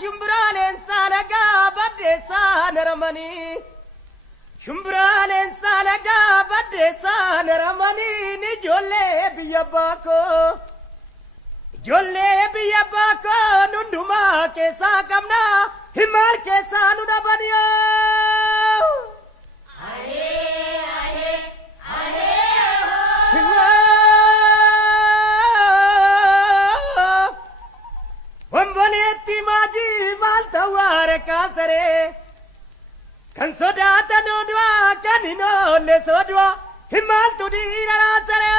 Shumbralen salaga badesa naramani Shumbralen salaga badesa naramani ni jolle biyabako nunduma ke sakamna himal ke sanu na baniyo Wamboneti maji maltaware kasare Kansodata nodwa kanino ne sodwa himal tudira rasare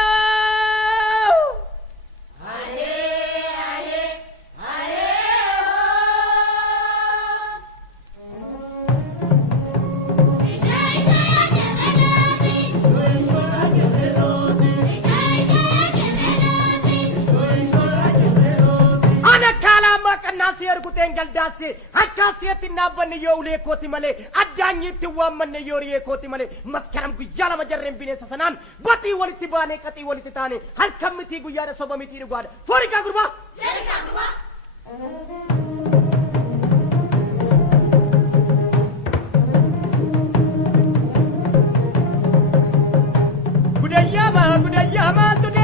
Nasier kutengal dasi akasieti nabane yowle koti male adanyi tiwamane yori koti male maskaram guyala majarrem bine sasanan bati waliti bane kati waliti tane hal kamiti guyara sobamiti rugad forika gurba gudayama